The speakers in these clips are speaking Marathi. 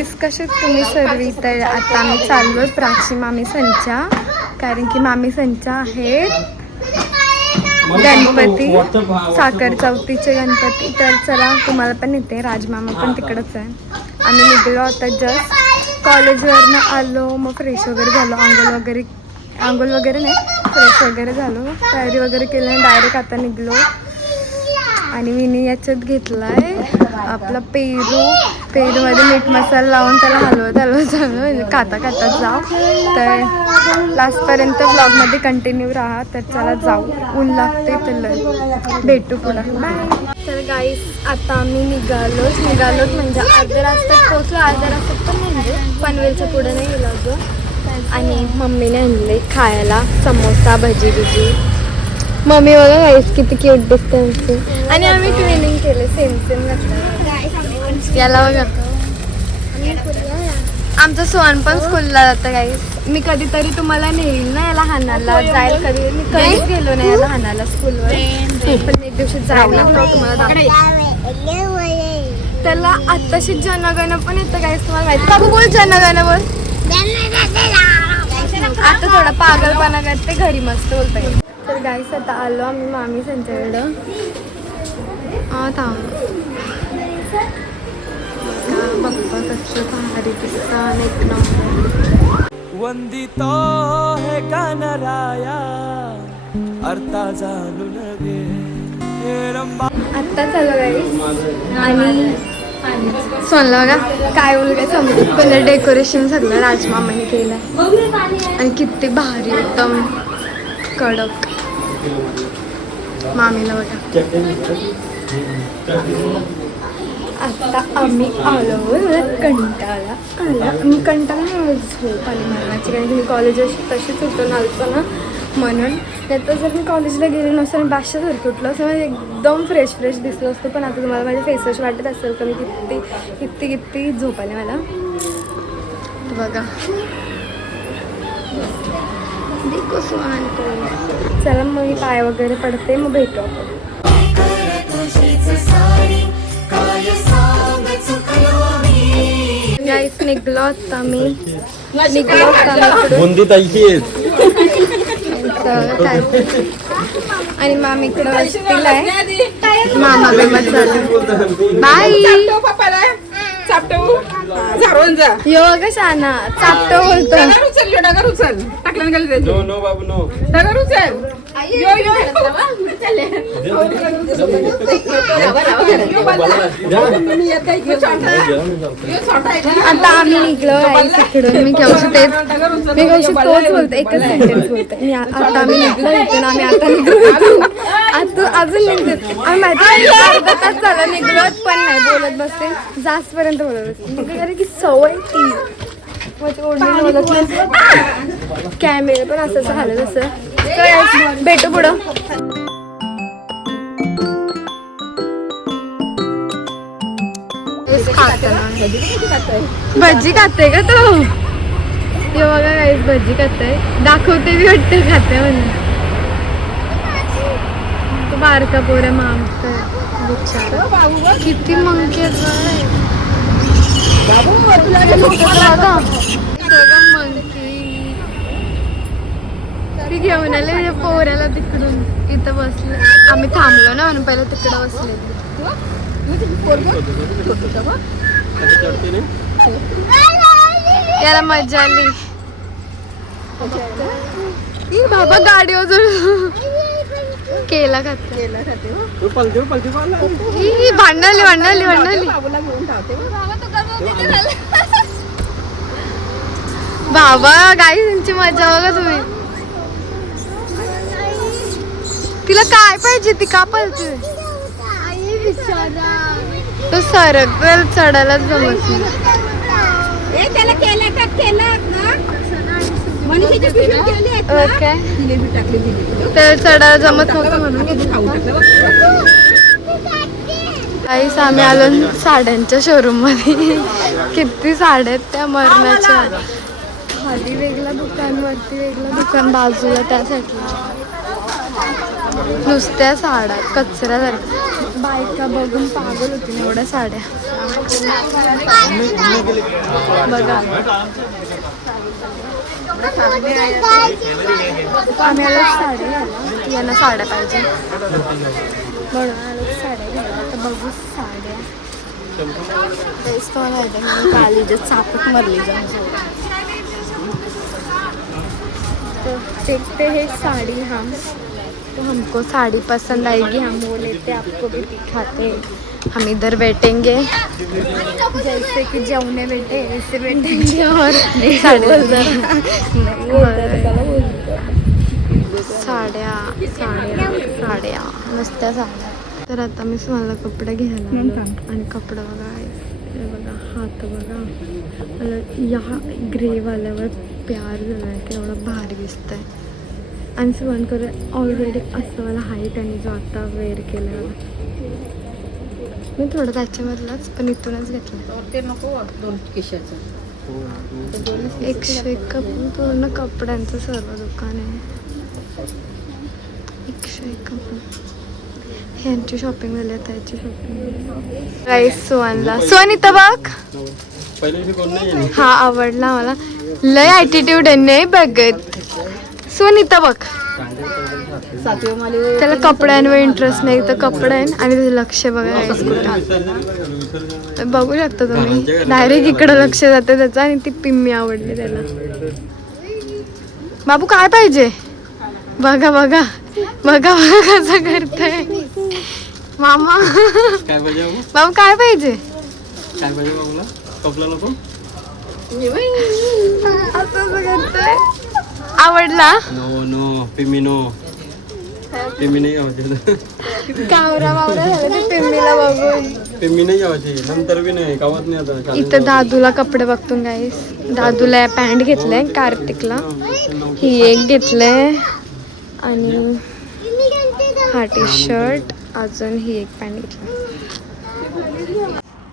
गाईस कसे तुम्ही सर्व? तर आता आम्ही चाललो प्राची मामी संचा, कारण की मामी संचा आहेत गणपती, साखर चौथीचे गणपती. तर चला तुम्हाला पण येते, राजमामा पण तिकडंच आहे. आम्ही निघलो आता जस्ट कॉलेजवरनं आलो, मग फ्रेश वगैरे झालो, आंघोळ वगैरे नाही, फ्रेश वगैरे झालो, तयारी वगैरे केलं आणि डायरेक्ट आता निघलो. आणि मी याच्यात घेतला आहे आपला पेरूमध्ये मीठ मसाला लावून त्याला हलवत म्हणजे खाता जाऊ. तर लास्टपर्यंत ब्लॉगमध्ये कंटिन्यू राहा. तर चला जाऊ, ऊन लागते तर भेटू पुढं, बाय. तर गाईस आता आम्ही निघालोच म्हणजे अर्ध्या रस्त्यात पोचलो, अर्ध्या रस्त्यात पण म्हणजे पनवेलच्या पुढे नाही गेलो अजून. आणि मम्मीने आणले खायला समोसा भजी बिजी. मम्मी बघा गाईस किती क्यूट दिसते. आणि आम्ही ट्रेनिंग केले, सेम घातलं याला बघा. आमचं सोन पण स्कूलला जातं गाईस. मी कधीतरी तुम्हाला नेईल ना याला हाणाला जाईल, कधी मी कधीच गेलो नाही याला हाणाला स्कूलवर, पण एक दिवशी जायला तुम्हाला त्याला आत्ताशी जनगण पण येतं गाईस, तुम्हाला माहिती. बाबू बोल जनगण बोल. आता थोडा पागलपणा करते, घरी मस्त बोलते. तर गाईस आता आलो आम्ही मामी संच्याकडं. थांब बघतो कशी भारी दिसतात एक नंबर. वंदितो हे गणराया अर्था जाणू लगे हे रंबा. आत्ता चालू गाईस आणि सोनला बघा काय बोल काय समजत पहिलं. डेकोरेशन सगळं राजमामाने केलं आणि किती भारी एकदम कडक. मामीला बघा. आता आम्ही आलो, कंटाळा झोप आली मरणाची, कारण की मी कॉलेज तशीच उठून आलतो ना, म्हणून. नाही तर जर मी कॉलेजला गेले नसतं आणि बादशासारखं उठलं असं म्हणजे एकदम फ्रेश दिसलं असतं. पण आता तुम्हाला माझे फेसवॉश वाटत असेल का मी किती झोप आली मला बघा. चला मग मी पाय वगैरे पडते, मग भेटू आपण. गाईस निघलो आता मी आणि मामीकडे वस्तीला आहे. मामा बेमा चालू बाय. यो ग शाना चापटो बोलतो. आता आम्ही निघलो इकडून. मी कौशी तोच बोलते, एकच सेंटेन्स बोलते. आता आम्ही निघलो इथून, आता निघलो अजून निघतो आम्ही माहिती अर्धा तास झाला निघलोच पण नाही, बोलत बसते जास्तपर्यंत बोलत बसते, कारण की सवय ती माझी ओढणी बोलत नाही. कॅमेरा पण असं झालं तसं. भेटू पुढं. भजी खाते का तो? हे बघा गाईस भजी खाते, दाखवते बी वाटते खाते म्हणून. तो बारका पोऱ्या मागतोय बिचारा. किती मंकी मंकी घेऊन आले पोऱ्याला तिकडून. इथं बसले आम्ही, थांबलो ना म्हणून पहिलं तिकडं बसले. याला मजा आली. बाबा गाडी अजून केला खाते भांडली. बाबा गाई त्यांची मजा बघा तुम्ही. तिला काय पाहिजे, ती का पळते? तो सरक चढायला जमत तर चढायला जमत नव्हतं म्हणून. काहीच आम्ही आलो साड्यांच्या शोरूम मध्ये. किती साड्या आहेत त्या मरणाच्या. खाली वेगळा दुकान, वरती वेगळा दुकान, बाजूला त्या साईडला नुसत्या साड्या कचऱ्यासारख्या. बायका बघून पागल होती ना एवढ्या साड्या. बघा आम्ही आलो साड्या घ्यायला, यांना साड्या पाहिजे म्हणून आलो साड्या घ्यायला. तर बघू साड्या काली जे चापट मरली जाऊन. तो देखते हैं साड़ी हम, तो हमको साड़ी पसंद आएगी, हम वो लेते आपको भी दिखाते. हम इधर बैठेंगे जैसे कि जौने बैठे ऐसे बैठेंगे और साड्या साड्या नुसत्या साड्या. तर आता मी तुम्हाला कपडे घ्यायला आलो. आणि कपडा बघा, हे बघा हात बघा, मला या ग्रेवाल्यावर प्यार झाला आहे की एवढं भारी दिसत आहे. आणि सुमान करून ऑलरेडी असं मला हाईट आणि जो आता वेअर केलं मी थोडं त्याच्यामधलाच पण इथूनच घेतलं. ते नको दोन खिशाचं. 101 पूर्ण कपड्यांचं सर्व दुकान आहे. 101 कपडे. ह्यांची शॉपिंग झाली आता ह्याची शॉपिंग. राईस सुवनला. सुवन इथं बघ. हा आवडला मला. लय ॲटिट्यूड आहे नाही बघत. सुवन इथं बघ. त्याला कपड्यांवर इंटरेस्ट नाही तर कपडे आहे आणि त्याचं लक्ष बघा कुठं बघू शकता तुम्ही. डायरेक्ट इकडं लक्ष जाते त्याचं. आणि ती पिम्मी आवडली त्याला. बाबू काय पाहिजे बघा बघा बघा बघा कसं करताय मामा. बाबू काय पाहिजे असं करताय. आवडला कावरा वावरा झाला ते पिम्मीला बघून. इथं दादूला कपडे बघतो गाईस. दादूला पॅन्ट घेतलंय कार्तिकला. ही एक घेतलंय आणि हा टी शर्ट. अजून ही एक पॅन्ट घेतली.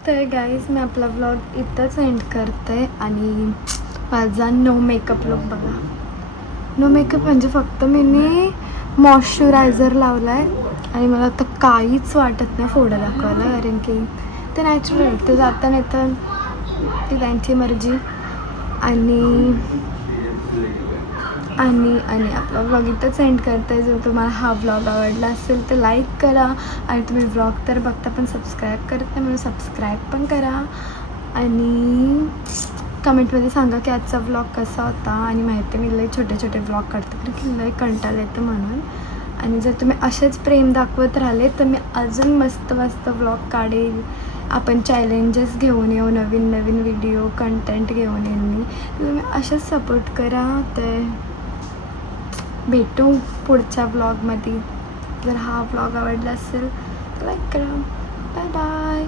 तर गाईस मी आपला ब्लॉग इथंच एंड करते. आणि माझा नो मेकअप लुक बघा. नो मेकअप म्हणजे फक्त मी मॉइश्चरायझर लावला आहे आणि मला आता काहीच वाटत नाही फोडं दाखवायला. कारण की ते नॅचरल ते जाता नाही तर ती त्यांची मर्जी. आणि आणि आणि आपला ब्लॉग इथंच एंड करते. जर तुम्हाला हा ब्लॉग आवडला असेल तर लाईक करा. आणि तुम्ही ब्लॉग तर बघता पण सबस्क्राईब करत नाही म्हणून सबस्क्राईब पण करा. आणि कमेंटमध्ये सांगा की आजचा ब्लॉग कसा होता. आणि माहिती मी लई छोटे छोटे ब्लॉग काढते कारण की लई कंटाळा येतं म्हणून. आणि जर तुम्ही असेच प्रेम दाखवत राहिले तर मी अजून मस्त मस्त ब्लॉग काढेल. आपण चॅलेंजेस घेऊन येऊ, नवीन नवीन व्हिडिओ कंटेंट घेऊन येईन मी. तुम्ही असेच सपोर्ट करा. तर भेटू पुढच्या ब्लॉगमध्ये. जर हा ब्लॉग आवडला असेल तर लाईक करा. Bye bye.